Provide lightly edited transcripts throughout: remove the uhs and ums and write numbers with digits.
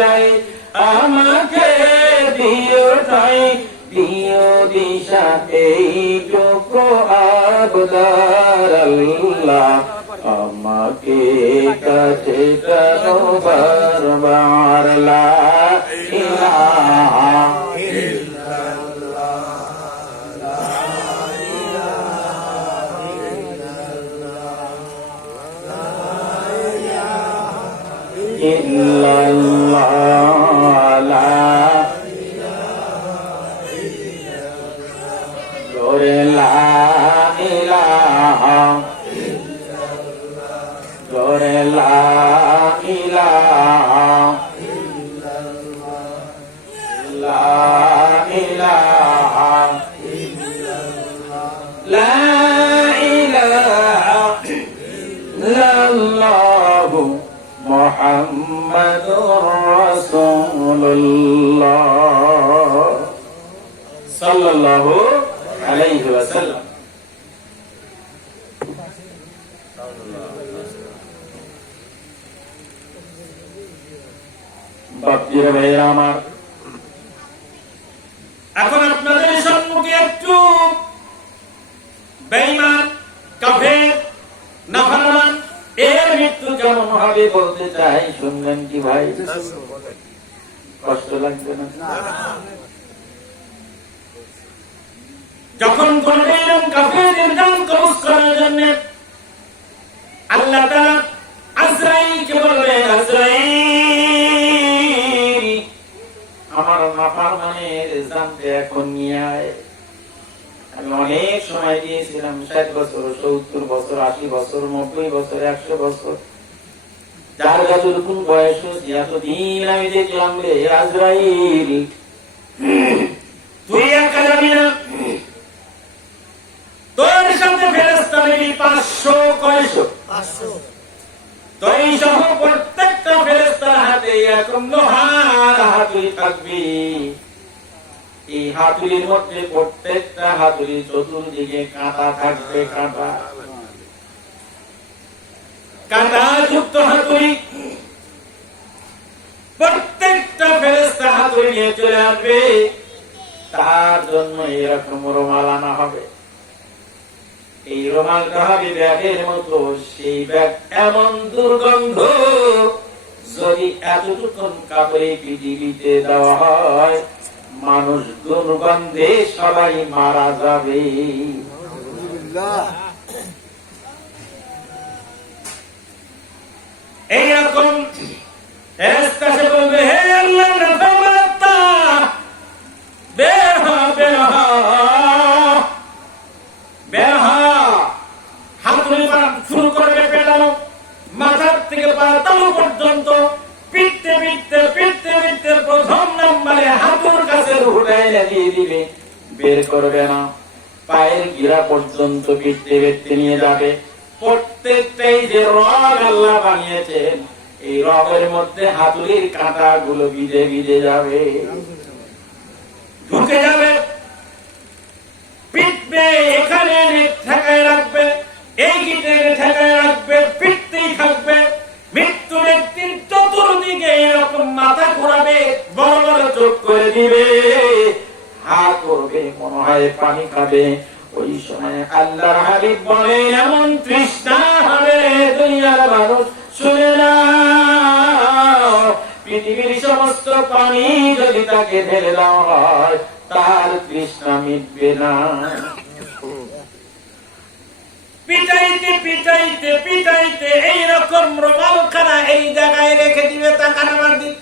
যাই, আমাকে দিও ঠাই, দিও দিশা এইটুকু আবদার আল্লাহ, আমাকে কাছে টানো বারবার, লা ইলাহা ইল্লাল্লাহ, লা জোরে লা ইলাহা, জোরে লা ইলাহা, লা ইলাহা, লা ইলাহা ইল্লাল্লাহ মুহাম্মাদুর রাসূলুল্লাহ সাল্লাল্লাহু আলাইহি ওয়াসাল্লাম। বাপজিরা ভাইরা আমার, এখন আপনাদের সম্মুখে একটু বেঈমান, কাফের, নাফরমান এর মৃত্যু কেমন হবে বলতে চাই, শুনবেন কি ভাই? কষ্ট লাগবে না? যখন কোন বেঈমান কাফেরদের জান কবজ করার জন্য আল্লাহ তাআলা আজরাইলকে বললেন, আজরাইল আমার নাফরমানের জানকে এখন নিয়ে আয়। আমি অনেক সময় দিয়েছিলাম, 60 বছর, 70 বছর, 80 বছর, 90 বছর, 100 বছর, যার যতটুকু বয়স হচ্ছে এতদিন আমি দেখলাম রে আজরাইল তুই একা যাবি না, তোর সাথে ফেরেশতা নেবি 500, কয়শো? 500। তুই সহ প্রত্যেকটা ফেরেশতার হাতে এরকম লোহার হাতুড়ি থাকবি। এই হাতুড়ির মধ্যে প্রত্যেকটা হাতুড়ি চতুর্দিকে কাঁটা থাকবে, কাঁটা কাঁটা যুক্ত হাতুড়ি। প্রত্যেকটা ফেরেশতা হাতুড়ি নিয়ে চলে আসবে, তার জন্য এরকম রুমাল আনা হবে। এই রুমালটা হবে ব্যাগের মতো, সেই ব্যাগ এমন দুর্গন্ধ, যদি এতটুকু কাপড়ে পৃথিবীতে দেওয়া হয় মানুষ দুর্গন্ধে সবাই মারা যাবে। এইরকম ফেরেশতা সে বলবে, হে আল্লাহর নাফরমানরা, বের হ, বের হ, বের হ। হাতুড়ি শুরু করবে পেটানো, মাথার থেকে পা তালু পর্যন্ত, পিটতে পিটতে পিটতে পিটতে প্রথম নম্বরে হাতুর কাছে রুহুটাই লাগিয়ে দিবে, বের করবে না। পায়ের গিরা পর্যন্ত পিটতে পিটতে নিয়ে যাবে। প্রত্যেকটাই যে রগ আল্লাহ বানিয়েছেন, এই রগের মধ্যে হাতুড়ির কাঁটা গুলো ভিজে ভিজে যাবে, ঢুকে যাবে, পিটবে, এখানে ঠেকায় রাখবে, এই গিটে ঠেকায় রাখবে, পিটতেই থাকবে। মৃত্যু ব্যক্তির চতুর্দিকে এরকম মাথা ঘোরাবে, বড় বড় চোখ করে দিবে, হা করবে, মনে হয় পানি খাবে। ওই সময় আল্লাহর হাবিব বলেন, এমন তৃষ্ণা হবে দুনিয়ার মানুষ শুনে না, পৃথিবীর সমস্ত পানি যদি তাকে ঢেলে দেওয়া হয় তার তৃষ্ণা মিটবে না। পিটাইতে পিটাইতে পিটাইতে এইরকম রুমালখানা এই জায়গায় রেখে দিবে, তাকানোর দিক।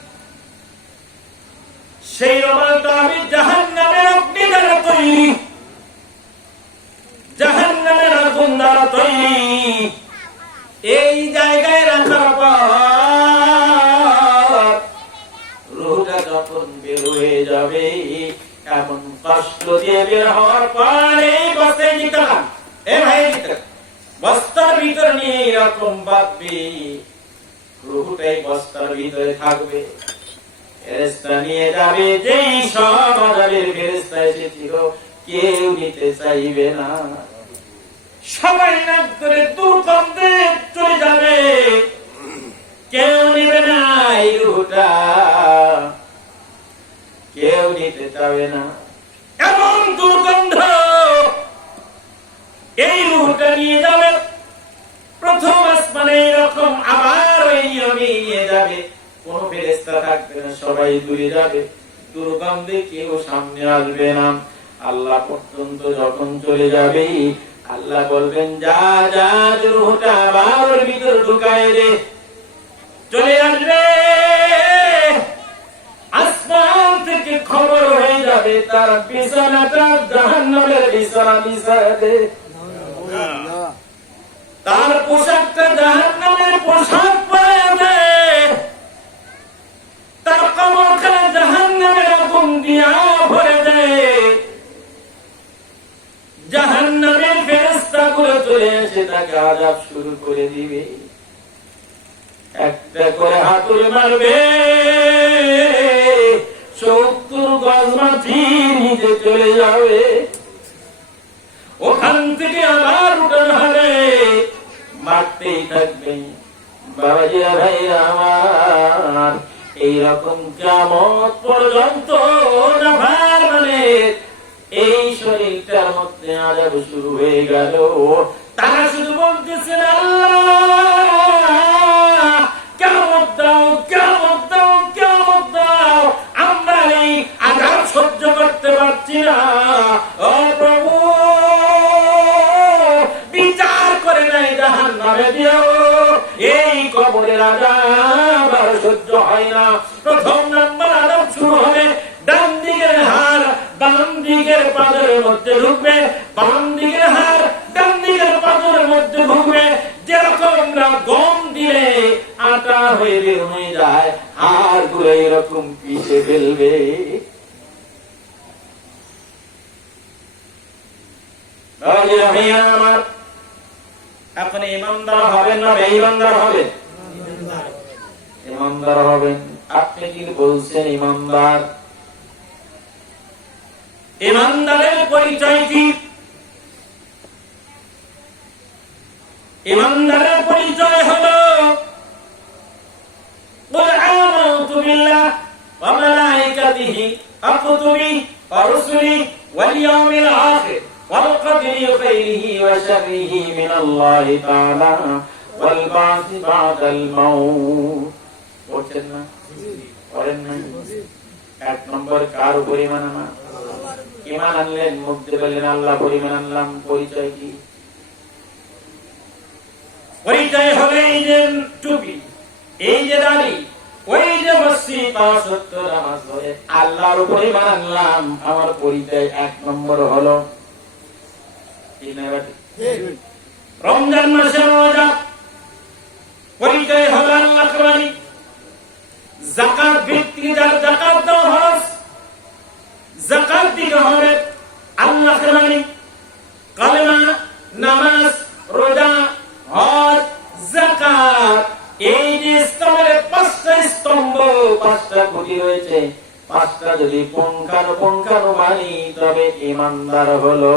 সেই রুমালটা আমি জাহান্নামের অগ্নি দ্বারা তৈরি, জাহান্নামের আগুন দ্বারা তৈরি। এই জায়গায় রাখার পর রুহটা যখন বের হয়ে যাবে, এমন কষ্ট দিয়ে বের হওয়ার পর এই বস্তায় নিতে না, এ ভাই বস্তার ভিতরে নিয়ে এরকম ভাববি, রুহটাই বস্তার ভিতরে থাকবে। ফেরেশতা নিয়ে যাবে, যেই সব আযাবের ফেরেশতা এসেছিল কেউ নিতে চাইবে না, সবাই নাক ধরে দুর্গন্ধে চলে যাবে, কেউ নেবে না এই রুহটা। নিতে চাবে না, এমন দুর্গন্ধ। এই রূহটা নিয়ে যাবে প্রথম আসমানে, এরকম আবার ওই নিয়মে নিয়ে যাবে। কোন ফেরেশতা থাকবে না, সবাই দূরে যাবে, দুর্গন্ধে কেউ সামনে আসবে না। আল্লাহ পর্যন্ত যখন চলে যাবে, আল্লাহ বলবেন যা যা রূহটা আবার ওর ভিতর ঢুকায় দে। চলে আসবে, আসমান থেকে খবর হয়ে যাবে তার বিছানাটা জাহান্নামের বিছানা বিছায় দে, তার পোশাকটা জাহান্নামের পোশাক পরে দে, তার কবরখানা জাহান্নামের আগুন দিয়া ভরে দে। জাহান্নামের ফেরেশতাগুলো চলে এসে তাকে আযাব শুরু করে দিবে, একটা করে হাতুড়ে মারবে, 70 গজ মাটি নিচে চলে যাবে, ওখান থেকে আবার উঠানো হবে, মারতেই থাকবে। বাবাজিরা ভাইরা আমার, এইরকম কিয়ামত পর্যন্ত মানে এই শরীরটার মধ্যে আযাব শুরু হয়ে গেল। তারা শুধু বলতেছেন আল্লাহ কিয়ামত দাও, কিয়ামত দাও, কিয়ামত দাও, আমরা এই আযাব সহ্য করতে পারছি না। ও প্রভু, বিচার করে নাই জাহান্নামে দিও, এই কবরের আযাব আর সহ্য হয় না। প্রথম নাম্বার আযাব শুরু হবে, ডান দিকের হাড় বাম দিকের পাঁজরের মধ্যে ঢুকবে, বাম দিকের হাড় ডান দিকের পাঁজরের মধ্যে ঢুকবে। যেরকম আমরা গম দিলে আটা হয়ে বের হয়ে যায়, হাড় গুলো এরকম পিষে ফেলবে। আমার আপনি ইমানদার হবেন না বেঈমানদার হবেন? ইমানদার হবেন। আপনি কি বলছেন ইমানদার? ইমানদারের পরিচয় কি? ইমানদারের পরিচয় হলো কুল আমানতু বিল্লাহি ওয়া মালাইকাতিহি ওয়া কুতুবিহি ওয়া রুসুলিহি ওয়াল ইয়াউমিল আখির ওয়াল কদরি খাইরিহি ওয়া শাররিহি মিনাল্লাহি তাআলা ওয়াল বা'সি বা'দাল মাউত। বলছেন না? করেন না? এক নম্বর কার উপর ঈমান আনা? ঈমান আনলেন, মুখ দিয়ে বললেন আল্লাহ পরিমাণ আনলাম। পরিচয় কি? পরিচয় হবে এই যে টুপি, এই যে দাড়ি, ওই যে মসজিদ, 5 ওয়াক্ত নামাজ পড়ে আল্লাহর উপর ঈমান আনলাম। আমার পরিচয় এক নম্বর হলো রমজান মাসে রোজা, পরিচয় হলো আল্লাহ কোরআনী। যাকাত ভিত্তিক যার যাকাত দেওয়া হজ, যাকাত দিতে হবে আল্লাহ কোরআনী। কালেমা, নামাজ, রোজা, হজ, যাকাত, এই যে স্তম্ভের 5টা স্তম্ভ, 5টা খুঁটি রয়েছে, 5টা যদি পুঙ্খানুপুঙ্খানু মানি তবে ঈমানদার হলো।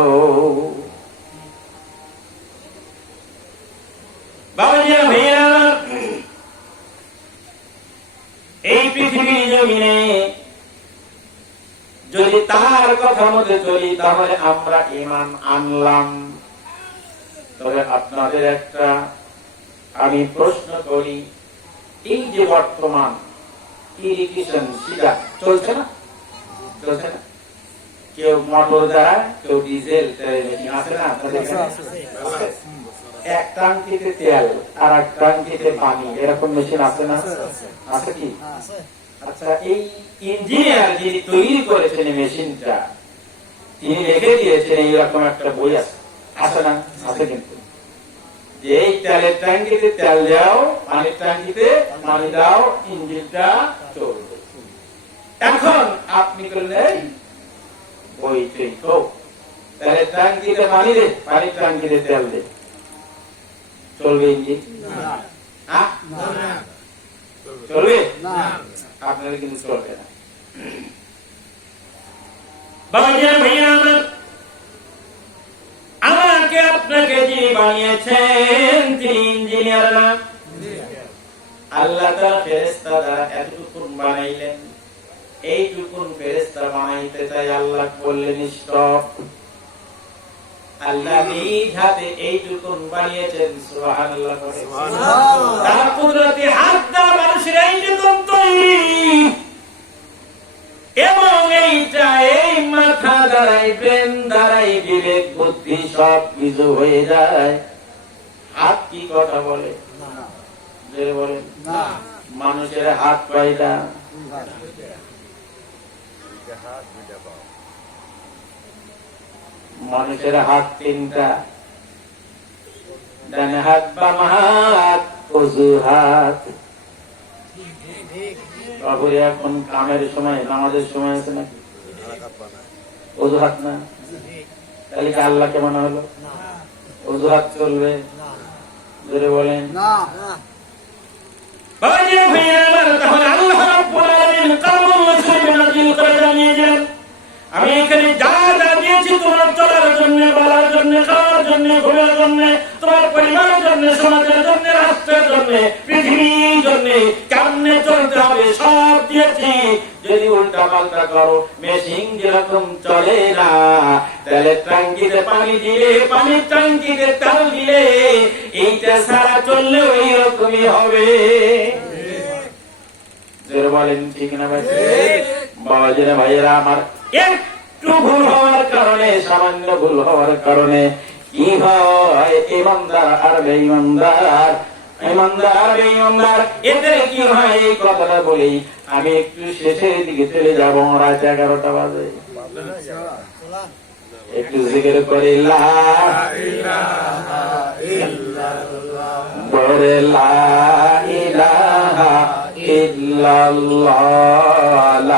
বাবাজিরা ভাইয়েরা, এই পৃথিবীর জমিনে যদি তার কথা মতে চলি তাহলে আমরা ঈমান আনলাম। তবে আপনাদের একটা আমি প্রশ্ন করি, এই যে বর্তমান ইরিগেশন সেটা চলছে না? চলছে না? কেউ মোটর দ্বারা, কেউ ডিজেল আছে না? এক ট্যাঙ্কিতে তেল আর এক ট্যাঙ্কিতে পানি, এরকম মেশিন আছে না? আছে কি? আচ্ছা, এই ইঞ্জিনিয়ার যিনি তৈরি করেছেন এই মেশিনটা, তিনি লিখে দিয়েছেন এইরকম একটা বই আছে, আছে না? আছে। কিন্তু যে এই তেলের ট্যাঙ্কিতে তেল দাও, পানির ট্যাঙ্কিতে পানি দাও, ইঞ্জিনটা চলবে। এখন আপনি করলেন বইটাই তো, তেলের ট্যাঙ্কিতে পানি দে, পানির ট্যাঙ্কিতে তেল দে, চলবে ইঞ্জিন? চলবে না। আপনার কিন্তু চলবে না। বাবাজিরা ভাইয়া আমার, আমাকে আপনাকে যিনি বানিয়েছেন তিনি ইঞ্জিনিয়ার না। আল্লাহ তাআলা ফেরেশতা দ্বারা এতটুকু বানাইলেন, এইটুকুন ফেরেশতা বানাইতে চাই, আল্লাহ বললেন স্টপ। আল্লাহ নিজ হাতে এইটুকুন বানিয়েছেন, সুবহানাল্লাহ। তার কুদরতি হাত দ্বারা মানুষের এইটুকুন তৈরি, এবং এইটা এই মাথা দ্বারাই, ব্রেন দ্বারাই, বিবেক বুদ্ধি সব কিছু হয়ে যায়। হাত কি কথা বলে? বলেন মানুষের হাত কয়টা? মানুষের হাত তিনটা, ডান হাত, বাম হাত, অজু হাত। বাবুরে এখন কামের সময়, নামাজের সময় আছে নাকি? অজু হাত না, তাহলে কি আল্লাহ কেমন হলো? অজু হাত চলবে? জোরে বলেন না। আমি এখানে যা যা দিয়েছি তোমার চলার জন্য, বলার জন্য, খাওয়ার জন্য, ঘোরার জন্য, তোমার পরিবারের জন্য, সমাজের জন্য, রাষ্ট্রের জন্য, পৃথিবীর জন্য কেমনে চলতে হবে সব দিয়েছি। যদি উল্টা পাল্টা করো, মেশিন যেরকম চলে না, তেলের ট্যাঙ্কিতে পানি দিলে, পানির ট্যাঙ্কিতে তেল দিলে, এইটা সারা চললেও এইরকমই হবে। বলেন ঠিক না ভাই? বাবাজিরা, ভাইয়েরা আমার, একটু ভুল হওয়ার কারণে, সামান্য ভুল হওয়ার কারণে কি হয়? ইমানদার আর বেঈমানদার, ইমানদার আর বেঈমানদার, এদের কি হয়? এই কথাটা বলি। আমি একটু শেষের দিকে চলে যাব, রাত 11টা বাজে। একটু জিকির করি লা ইলাহা ইল্লাল্লাহ, লা ইলাহা ইল্লাল্লাহ।